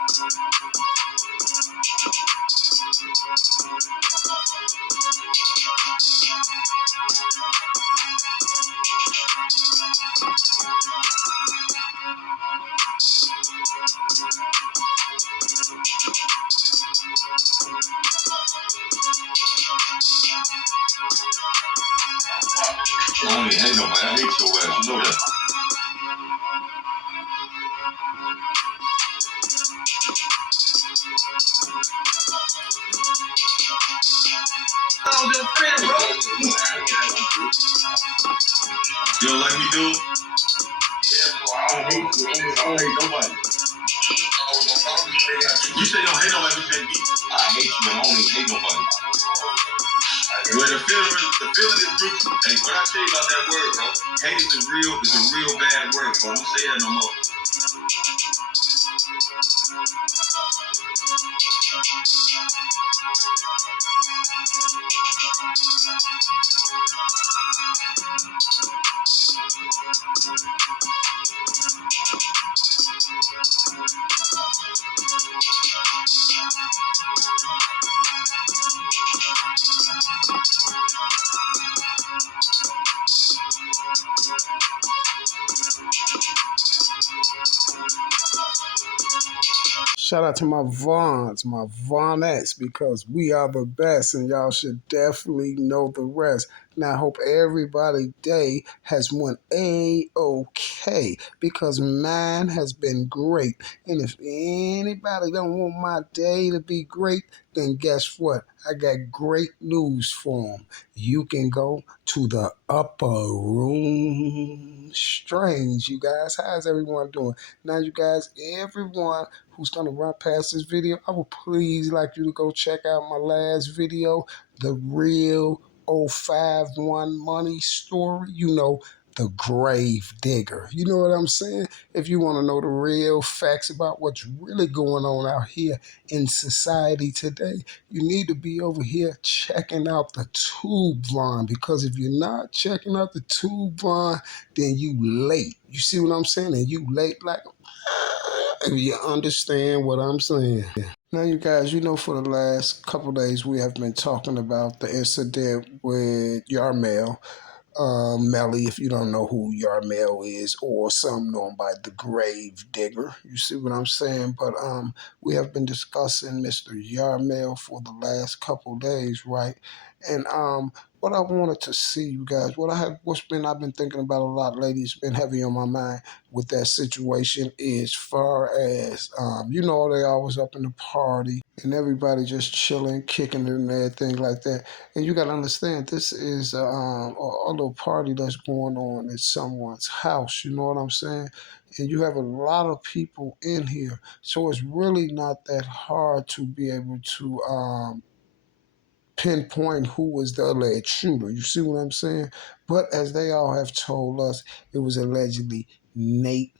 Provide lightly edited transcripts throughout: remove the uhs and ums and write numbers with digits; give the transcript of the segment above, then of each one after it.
I don't even hate nobody. I hate your ass. You know that. I'm your friend, bro. You don't like me, dude? Yeah, bro. I don't hate you. I don't hate nobody. You say you don't hate nobody, but you hate me. I hate you, and I don't even hate nobody. Well, the feeling is brutal. Hey, what I tell you about that word, bro? Hate is a real bad word, bro. Don't say that no more. Shout out to my Vaughns, my Vaughnettes, because we are the best and y'all should definitely know the rest. Now, I hope everybody day has went A-OK because mine has been great. And if anybody don't want my day to be great, then guess what? I got great news for them. You can go to the upper room. Strange, you guys. How's everyone doing? Now, you guys, everyone who's going to run past this video, I would please like you to go check out my last video, The Real 051 Money Story. You know, the grave digger. You know what I'm saying? If you want to know the real facts about what's really going on out here in society today, you need to be over here checking out the tube line, because if you're not checking out the tube line, then you late. You see what I'm saying? And you late like, if you understand what I'm saying. Now, you guys, you know, for the last couple days, we have been talking about the incident with Yarmel. Melly, if you don't know who Yarmel is, or some know him by the Grave Digger. You see what I'm saying? But we have been discussing Mr. Yarmel for the last couple days, right? And what I wanted to see, you guys, I've been thinking about a lot lately, it's been heavy on my mind with that situation, is far as you know, they always up in the party and everybody just chilling, kicking it and everything like that. And you got to understand, this is a little party that's going on at someone's house. You know what I'm saying? And you have a lot of people in here, so it's really not that hard to be able to pinpoint who was the alleged shooter. You see what I'm saying? But as they all have told us, it was allegedly Nate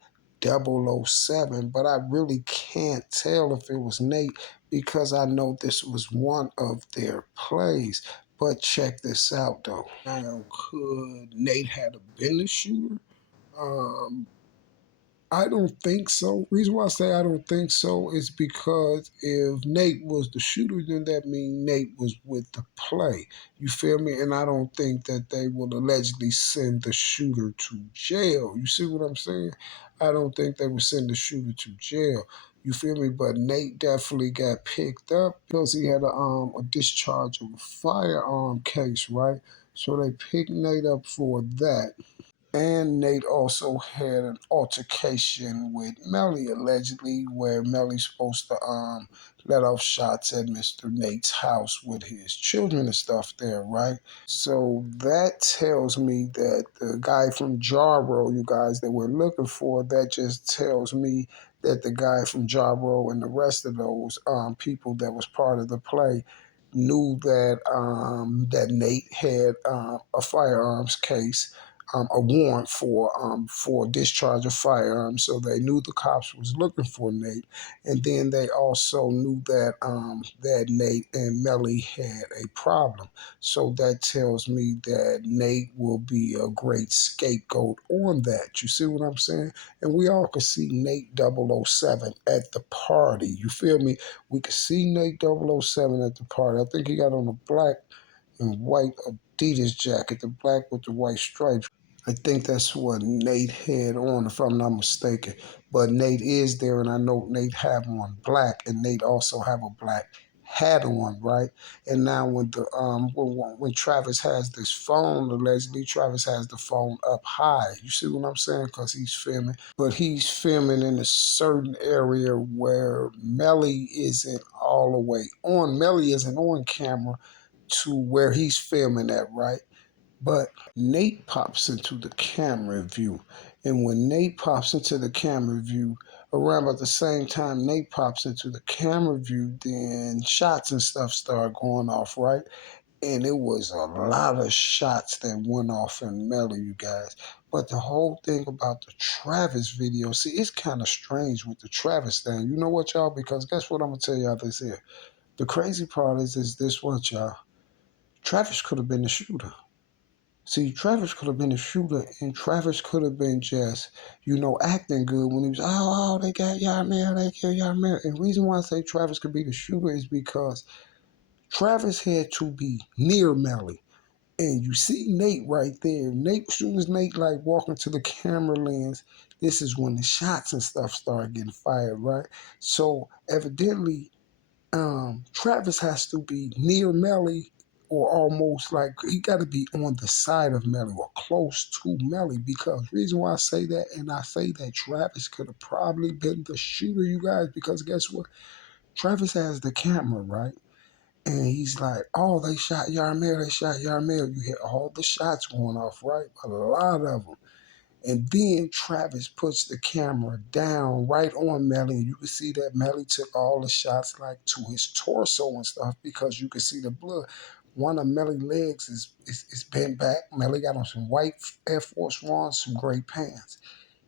007. But I really can't tell if it was Nate because I know this was one of their plays. But check this out though. Now, could Nate have been the shooter? Um, I don't think so. Reason why I say I don't think so is because if Nate was the shooter, then that means Nate was with the play. You feel me? And I don't think that they will allegedly send the shooter to jail. You see what I'm saying? I don't think they would send the shooter to jail. You feel me? But Nate definitely got picked up because he had a discharge of a firearm case, right? So they picked Nate up for that. And Nate also had an altercation with Melly, allegedly, where Melly's supposed to let off shots at Mr. Nate's house with his children and stuff there, right? So that tells me that the guy from Jarro, you guys, that we're looking for, that just tells me that the guy from Jarro and the rest of those people that was part of the play knew that that Nate had a firearms case a warrant for discharge of firearms. So they knew the cops was looking for Nate, and then they also knew that Nate and Melly had a problem. So that tells me that Nate will be a great scapegoat on that. You see what I'm saying? And we all could see Nate 007 at the party. You feel me? We could see Nate 007 at the party. I think he got on a black and white Adidas jacket, the black with the white stripes. I think that's what Nate had on, if I'm not mistaken. But Nate is there, and I know Nate have on black, and Nate also have a black hat on, right? And now when Travis has this phone, allegedly Travis has the phone up high. You see what I'm saying? Because he's filming, but he's filming in a certain area where Melly isn't all the way on. Melly isn't on camera to where he's filming at, right? But Nate pops into the camera view. And when Nate pops into the camera view, around about the same time Nate pops into the camera view, then shots and stuff start going off, right? And it was a lot of shots that went off in Melly, you guys. But the whole thing about the Travis video, see, it's kind of strange with the Travis thing. You know what, y'all? Because guess what I'm going to tell y'all this here. The crazy part is this what, y'all? Travis could have been the shooter. See, Travis could have been a shooter, and Travis could have been just, acting good when he was, they got y'all now, they killed y'all now. And the reason why I say Travis could be the shooter is because Travis had to be near Melly. And you see Nate right there. Nate, as soon as Nate like walking to the camera lens, this is when the shots and stuff start getting fired, right? So evidently Travis has to be near Melly or almost like he got to be on the side of Melly or close to Melly because reason why I say that and I say that Travis could have probably been the shooter, you guys, because guess what? Travis has the camera, right? And he's like, oh, they shot Yarmel, they shot Yarmel. You hear all the shots going off, right? A lot of them. And then Travis puts the camera down right on Melly. And you can see that Melly took all the shots like to his torso and stuff because you can see the blood. One of Melly's legs is bent back. Melly got on some white Air Force Ones, some gray pants.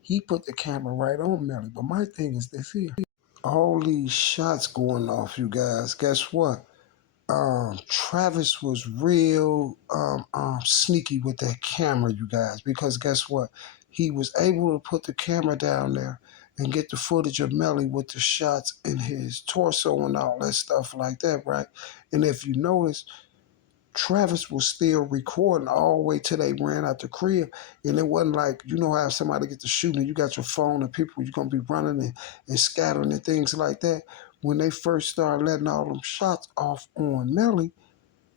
He put the camera right on Melly. But my thing is this here. All these shots going off, you guys. Guess what? Travis was real sneaky with that camera, you guys, because guess what? He was able to put the camera down there and get the footage of Melly with the shots in his torso and all that stuff like that, right? And if you notice, Travis was still recording all the way till they ran out the crib. And it wasn't like, you know how somebody get to shooting, you got your phone and people, you're going to be running and scattering and things like that. When they first started letting all them shots off on Melly,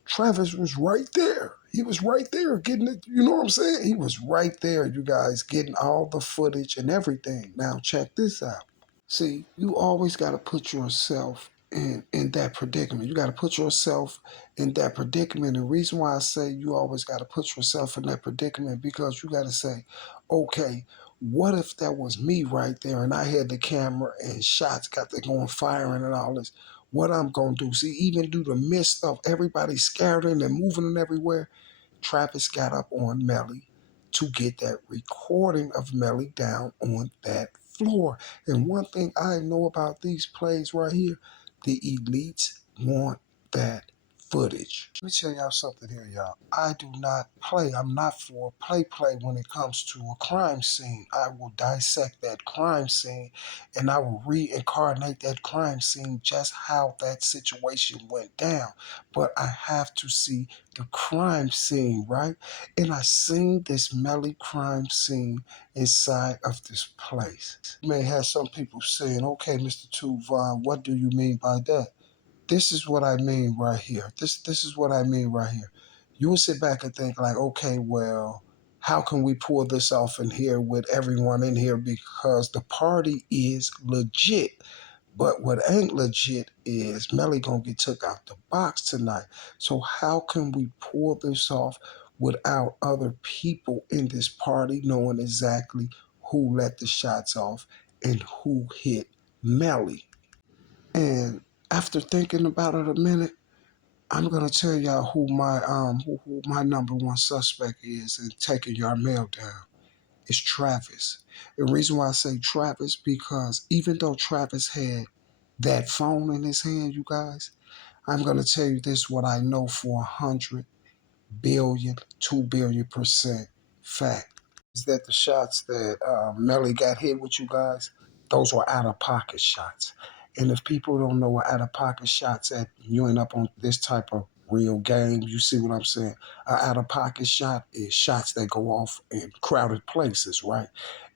Travis was right there. He was right there getting it. You know what I'm saying? He was right there, you guys, getting all the footage and everything. Now, check this out. See, you always got to put yourself in that predicament. You got to put yourself in that predicament. The reason why I say you always got to put yourself in that predicament because you got to say, okay, what if that was me right there and I had the camera and shots got to going firing and all this? What I'm gonna do? See, even through the midst of everybody scattering and moving and everywhere, Travis got up on Melly to get that recording of Melly down on that floor. And one thing I know about these plays right here, the elites want that footage. Let me tell y'all something here, y'all. I do not play. I'm not for play when it comes to a crime scene. I will dissect that crime scene and I will reincarnate that crime scene just how that situation went down. But I have to see the crime scene, right? And I seen this Melly crime scene inside of this place. You may have some people saying, okay, Mr. Tuvan, what do you mean by that? This is what I mean right here. This is what I mean right here. You would sit back and think like, okay, well, how can we pull this off in here with everyone in here because the party is legit. But what ain't legit is Melly gonna get took out the box tonight. So how can we pull this off without other people in this party knowing exactly who let the shots off and who hit Melly? And after thinking about it a minute, I'm gonna tell y'all who my number one suspect is in taking your mail down. It's Travis. The reason why I say Travis because even though Travis had that phone in his hand, you guys, I'm gonna tell you this: what I know for 100 billion, 2 billion% fact is that the shots that Melly got hit with, you guys, those were out of pocket shots. And if people don't know what out of pocket shots at, you end up on this type of real game. You see what I'm saying? Out of pocket shot is shots that go off in crowded places, right?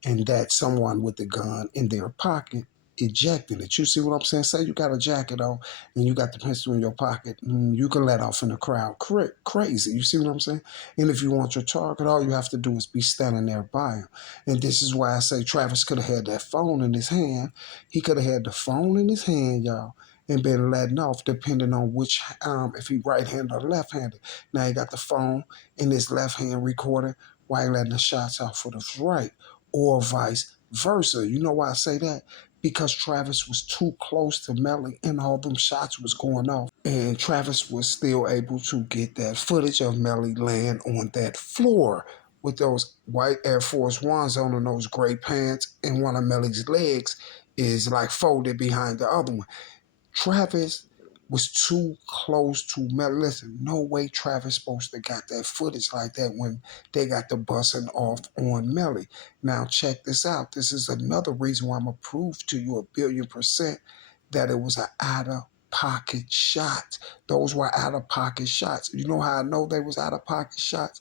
And that someone with the gun in their pocket ejecting it. You see what I'm saying? Say you got a jacket on and you got the pistol in your pocket, you can let off in the crowd. Crazy. You see what I'm saying? And if you want your target, all you have to do is be standing there by him. And this is why I say Travis could have had that phone in his hand. He could have had the phone in his hand, y'all, and been letting off depending on which, if he right-handed or left-handed. Now he got the phone in his left hand recording while he letting the shots out for the right, or vice versa. You know why I say that? Because Travis was too close to Melly and all them shots was going off. And Travis was still able to get that footage of Melly laying on that floor with those white Air Force Ones on and those gray pants, and one of Melly's legs is like folded behind the other one. Travis was too close to Melly. Listen, no way Travis supposed to got that footage like that when they got the busting off on Melly. Now check this out. This is another reason why I'm gonna prove to you 1 billion% that it was an out of pocket shot. Those were out of pocket shots. You know how I know they was out of pocket shots?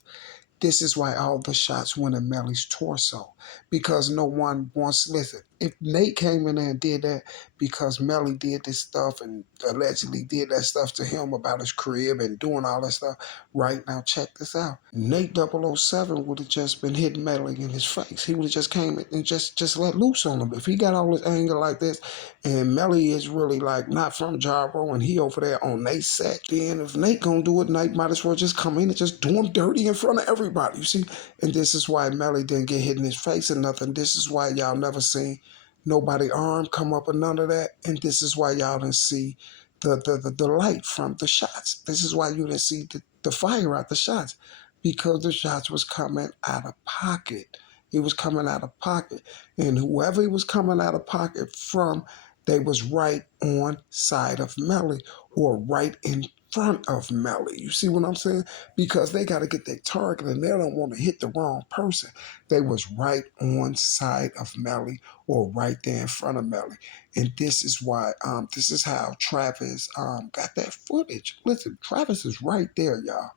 This is why all the shots went in Melly's torso. Because no one wants to listen. If Nate came in there and did that because Melly did this stuff and allegedly did that stuff to him about his crib and doing all that stuff, right now check this out. Nate 007 would have just been hitting Melly in his face. He would have just came in and just let loose on him. If he got all his anger like this and Melly is really like not from Jaro and he over there on Nate's set, then if Nate gonna do it, Nate might as well just come in and just do him dirty in front of everybody, you see? And this is why Melly didn't get hit in his face or nothing. This is why y'all never seen nobody arm come up or none of that. And this is why y'all didn't see the light from the shots. This is why you didn't see the fire out the shots. Because the shots was coming out of pocket. He was coming out of pocket. And whoever he was coming out of pocket from, they was right on side of Melly or right in front of Melly. You see what I'm saying? Because they got to get their target and they don't want to hit the wrong person. They was right on side of Melly or right there in front of Melly. And this is why, this is how Travis got that footage. Listen, Travis is right there, y'all.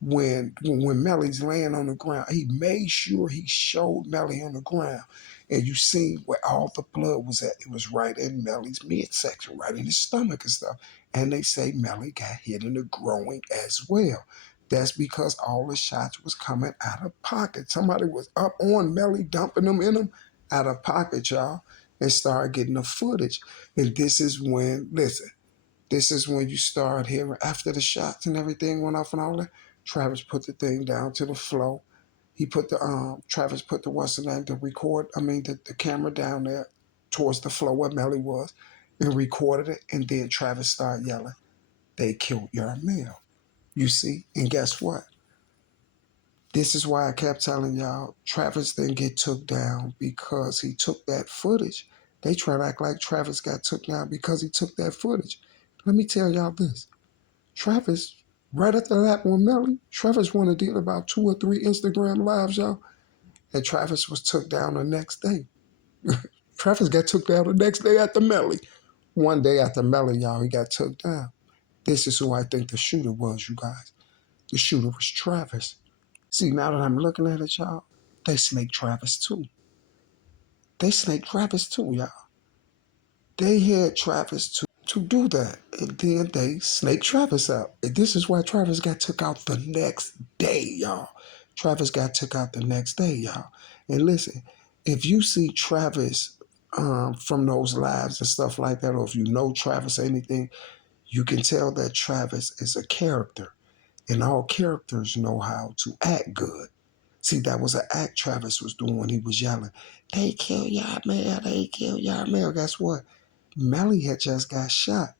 When Melly's laying on the ground, he made sure he showed Melly on the ground. And you see where all the blood was at. It was right in Melly's midsection, right in his stomach and stuff. And they say Melly got hit in the groin as well. That's because all the shots was coming out of pocket. Somebody was up on Melly, dumping them in him out of pocket, y'all, and started getting the footage. And this is when, listen, this is when you start hearing after the shots and everything went off and all that. Travis put the thing down to the floor. He put the Travis put the what's the name the record. I mean the camera down there towards the floor where Melly was, and recorded it. And then Travis started yelling, "They killed your male." You see, and guess what? This is why I kept telling y'all Travis didn't get took down because he took that footage. They try to act like Travis got took down because he took that footage. Let me tell y'all this. Travis, right after that one, Melly, Travis wanted to did about 2 or 3 Instagram lives, y'all. And Travis was took down the next day. Travis got took down the next day after Melly. One day after Melly, y'all, he got took down. This is who I think the shooter was, you guys. The shooter was Travis. See, now that I'm looking at it, y'all, they snaked Travis too. They snaked Travis too, y'all. They had Travis to do that. And then they snaked Travis out. And this is why Travis got took out the next day, y'all. Travis got took out the next day, y'all. And listen, if you see Travis from those lives and stuff like that, or if you know Travis or anything, you can tell that Travis is a character. And all characters know how to act good. See, that was an act Travis was doing when he was yelling, "They kill y'all man, they kill y'all man." Guess what? Melly had just got shot.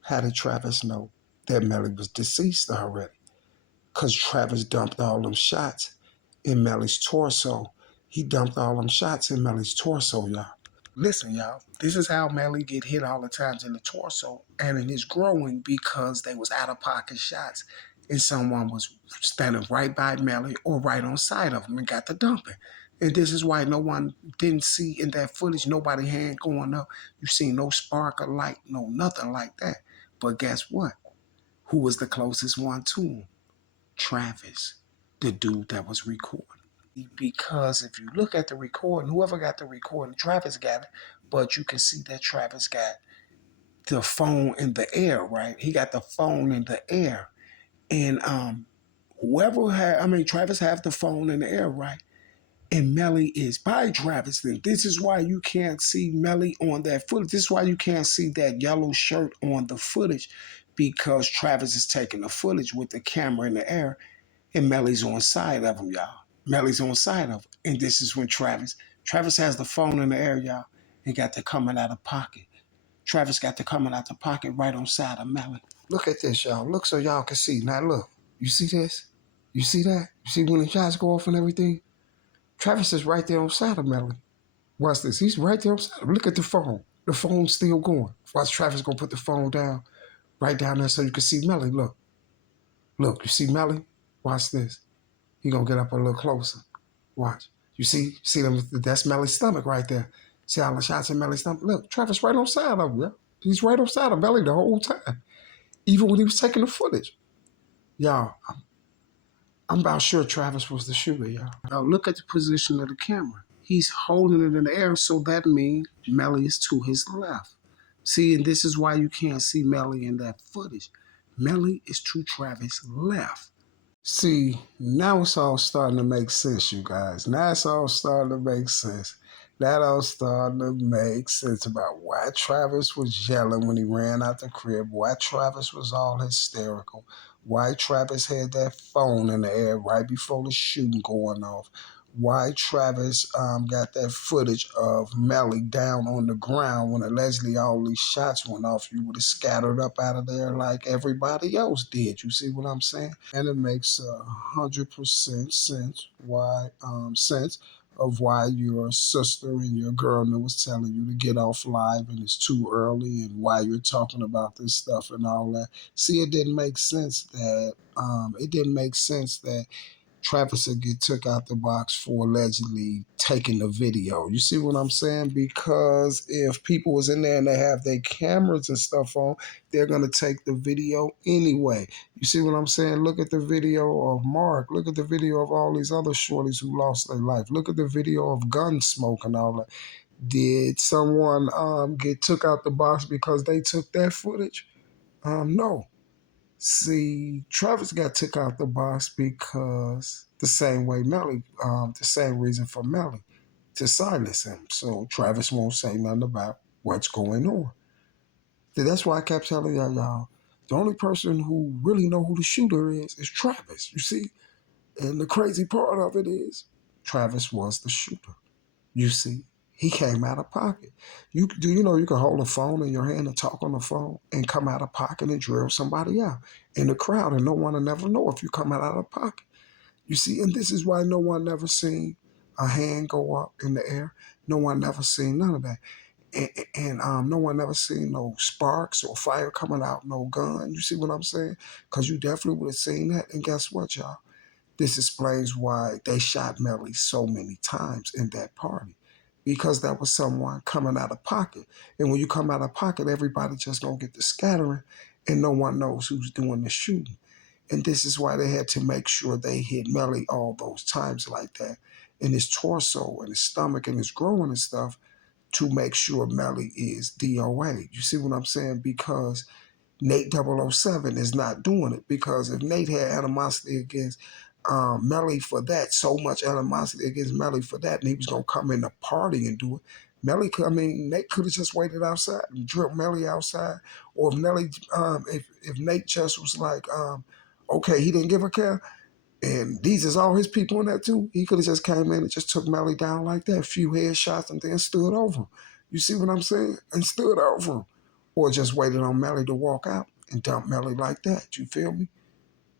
How did Travis know? that Melly was deceased already. Because Travis dumped all them shots in Melly's torso. He dumped all them shots in Melly's torso, y'all. Listen, y'all, this is how Melly get hit all the times in the torso, and it is growing because they was out of pocket shots, and someone was standing right by Melly or right on side of him and got the dumping. And this is why no one didn't see in that footage nobody hand going up. You see no spark of light, no nothing like that. But guess what? Who was the closest one to him? Travis, the dude that was recording. Because if you look at the recording, whoever got the recording, Travis got it, but you can see that Travis got the phone in the air, right? He got the phone in the air. And whoever had, I mean, Travis had the phone in the air, right? And Melly is by Travis. Then this is why you can't see Melly on that footage. This is why you can't see that yellow shirt on the footage, because Travis is taking the footage with the camera in the air, and Melly's on side of him, y'all. Melly's on side of him. And this is when Travis has the phone in the air, y'all, and got the coming out of pocket. Travis got the coming out the pocket right on side of Melly. Look at this, y'all. Look so y'all can see. Now look. You see this? You see that? You see when the shots go off and everything? Travis is right there on side of Melly. Watch this. He's right there on side. Look at the phone. The phone's still going. Watch Travis gonna put the phone down, right down there so you can see Melly. Look. Look, you see Melly? Watch this. He gonna get up a little closer. Watch. You see them? That's Melly's stomach right there. See all the shots in Melly's stomach? Look, Travis right on side of him, yeah. He's right on side of Melly the whole time. Even when he was taking the footage. Y'all, I'm about sure Travis was the shooter, y'all. Now look at the position of the camera. He's holding it in the air, so that means Melly is to his left. See, and this is why you can't see Melly in that footage. Melly is to Travis' left. See, now it's all starting to make sense, you guys. Now it's all starting to make sense. That all starting to make sense about why Travis was yelling when he ran out the crib, why Travis was all hysterical, why Travis had that phone in the air right before the shooting going off, why Travis got that footage of Melly down on the ground when allegedly all these shots went off. You would have scattered up out of there like everybody else did. You see what I'm saying? And it makes 100% sense of why your sister and your girl was telling you to get off live and it's too early, and why you're talking about this stuff and all that. See, it didn't make sense that Travis would get took out the box for allegedly taking the video. You see what I'm saying? Because if people was in there and they have their cameras and stuff on, they're going to take the video anyway. You see what I'm saying? Look at the video of Mark. Look at the video of all these other shorties who lost their life. Look at the video of Gunsmoke and all that. Did someone get took out the box because they took that footage? No. See, Travis got took out the box because the same way Melly, the same reason for Melly, to silence him. So Travis won't say nothing about what's going on. That's why I kept telling y'all, the only person who really know who the shooter is Travis. You see? And the crazy part of it is Travis was the shooter. You see? He came out of pocket. You can hold a phone in your hand and talk on the phone and come out of pocket and drill somebody out in the crowd, and no one will never know if you come out of pocket. You see, and this is why no one never seen a hand go up in the air. No one never seen none of that. And no one never seen no sparks or fire coming out, no gun. You see what I'm saying? Because you definitely would have seen that. And guess what, y'all? This explains why they shot Melly so many times in that party. Because that was someone coming out of pocket. And when you come out of pocket, everybody just gonna get the scattering and no one knows who's doing the shooting. And this is why they had to make sure they hit Melly all those times like that in his torso and his stomach and his groin and stuff, to make sure Melly is DOA. You see what I'm saying? Because Nate 007 is not doing it, because if Nate had animosity against Melly for that, so much animosity against Melly for that, and he was gonna come in the party and do it. Nate could have just waited outside and drilled Melly outside, or if if Nate just was like, okay, he didn't give a care, and these is all his people in there too, he could have just came in and just took Melly down like that, a few headshots, and then stood over him. You see what I'm saying? And stood over him, or just waited on Melly to walk out and dump Melly like that. You feel me?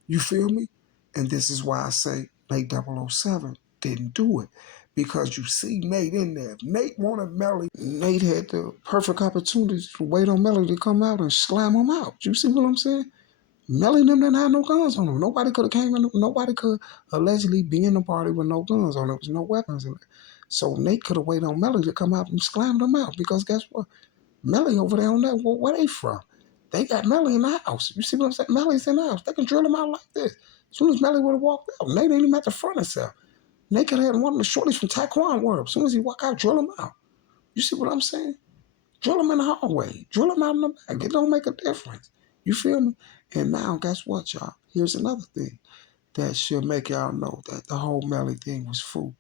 You feel me? And this is why I say Nate 007 didn't do it. Because you see Nate in there. Nate wanted Melly. Nate had the perfect opportunity to wait on Melly to come out and slam him out. You see what I'm saying? Melly and them didn't have no guns on them. Nobody could have came in. Nobody could allegedly be in the party with no guns on. There was no weapons in it. So Nate could have waited on Melly to come out and slammed him out. Because guess what? Melly over there on that, where they from? They got Melly in the house. You see what I'm saying? Melly's in the house. They can drill him out like this. As soon as Melly would have walked out, Nate ain't even at the front himself. Nate could have had one of the shorties from Taekwondo world. As soon as he walk out, drill him out. You see what I'm saying? Drill him in the hallway. Drill him out in the back. It don't make a difference. You feel me? And now, guess what, y'all? Here's another thing that should make y'all know that the whole Melly thing was fool.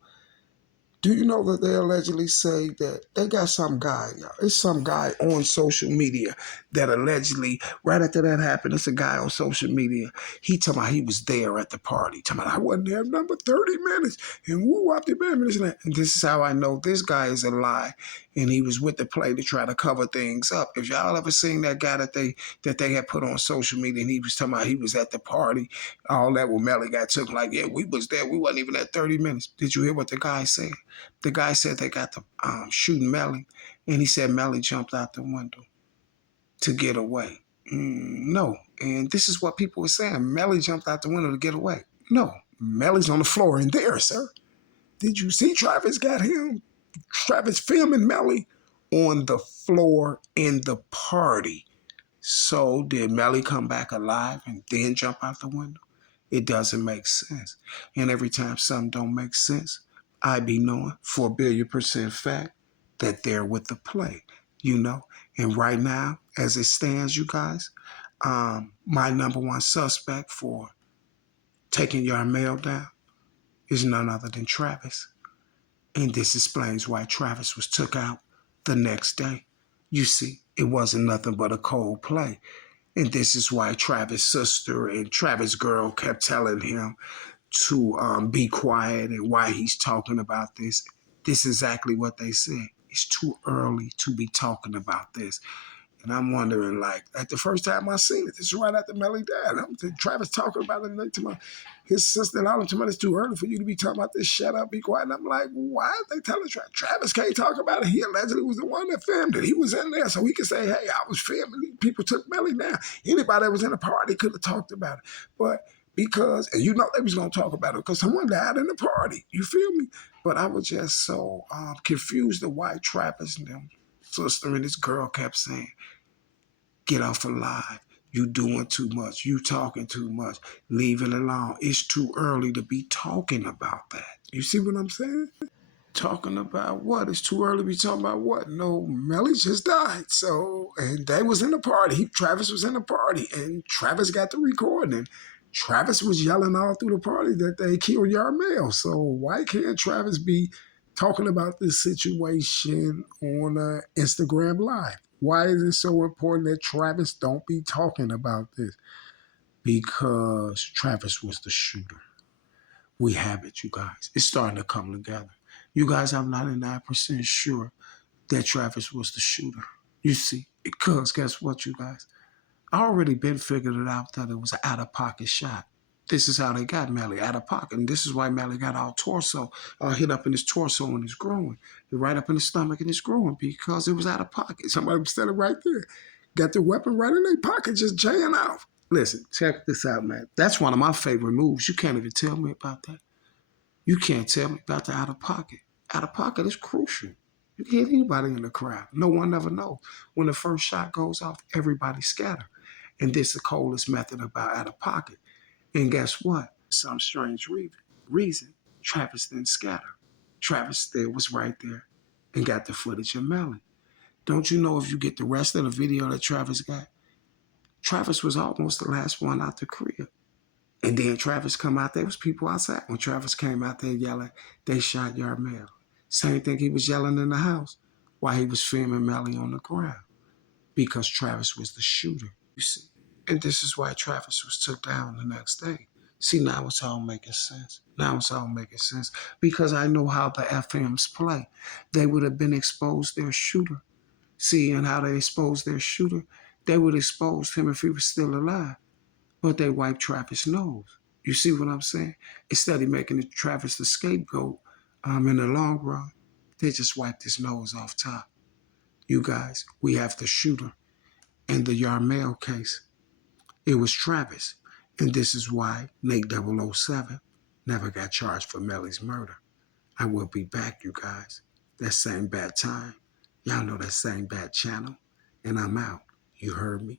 Do you know that they allegedly say that they got some guy, y'all? It's some guy on social media that allegedly, right after that happened, it's a guy on social media. He talking about he was there at the party. Talking about I wasn't there number 30 minutes and woo up the minutes. And this is how I know this guy is a lie. And he was with the play to try to cover things up. If y'all ever seen that guy that they had put on social media and he was talking about he was at the party, all that with Melly got took like, yeah, we was there. We wasn't even at 30 minutes. Did you hear what the guy said? The guy said they got to shooting Melly, and he said Melly jumped out the window to get away. No, and this is what people were saying. Melly jumped out the window to get away. No, Melly's on the floor in there, sir. Did you see Travis got him? Travis filming Melly on the floor in the party. So did Melly come back alive and then jump out the window? It doesn't make sense. And every time something don't make sense, I be knowing for 1,000,000,000% fact that they're with the play, you know. And right now, as it stands, you guys, my number one suspect for taking your mail down is none other than Travis. And this explains why Travis was took out the next day. You see, it wasn't nothing but a cold play. And this is why Travis' sister and Travis' girl kept telling him to be quiet and why he's talking about this. This is exactly what they said. It's too early to be talking about this. And I'm wondering, like the first time I seen it, this is right after Melly died. Travis talking about it to my his sister and all them. It's too early for you to be talking about this. Shut up, be quiet. And I'm like, why are they telling Travis? Travis can't talk about it. He allegedly was the one that filmed it. He was in there, so he could say, hey, I was filming. These people took Melly down. Anybody that was in the party could have talked about it. But because, and you know they was going to talk about it because someone died in the party. You feel me? But I was just so confused of why Travis and them sister and this girl kept saying, get off alive. You doing too much. You talking too much. Leave it alone. It's too early to be talking about that. You see what I'm saying? Talking about what? It's too early to be talking about what? No, Melly just died. So, and they was in the party. Travis was in the party, and Travis got the recording. Travis was yelling all through the party that they killed Yarmel. So why can't Travis be talking about this situation on Instagram Live? Why is it so important that Travis don't be talking about this? Because Travis was the shooter. We have it, you guys. It's starting to come together. You guys, I'm 99% sure that Travis was the shooter. You see, because guess what, you guys? I already been figured it out that it was an out-of-pocket shot. This is how they got Melly out of pocket. And this is why Melly got all torso, hit up in his torso and his groin. Right up in his stomach and his groin because it was out of pocket. Somebody was standing right there. Got the weapon right in their pocket, just jaying off. Listen, check this out, man. That's one of my favorite moves. You can't even tell me about that. You can't tell me about the out of pocket. Out of pocket is crucial. You can hit anybody in the crowd. No one ever knows. When the first shot goes off, everybody scatter. And this is the coldest method about out of pocket. And guess what? Some strange reason, Travis didn't scatter. Travis still was right there and got the footage of Melly. Don't you know if you get the rest of the video that Travis got, Travis was almost the last one out the crib. And then Travis come out there, was people outside. When Travis came out there yelling, they shot Yarmel. Same thing he was yelling in the house while he was filming Melly on the ground. Because Travis was the shooter, you see. And this is why Travis was took down the next day. See, now it's all making sense. Now it's all making sense. Because I know how the FMs play. They would have been exposed their shooter. See, and how they exposed their shooter, They would expose him if he was still alive, but they wiped Travis' nose. You see what I'm saying? Instead of making Travis the scapegoat in the long run, they just wiped his nose off top. You guys, we have the shooter in the Yarmel case. It was Travis, and this is why Nate 007 never got charged for Melly's murder. I will be back, you guys. That same bad time. Y'all know that same bad channel. And I'm out. You heard me?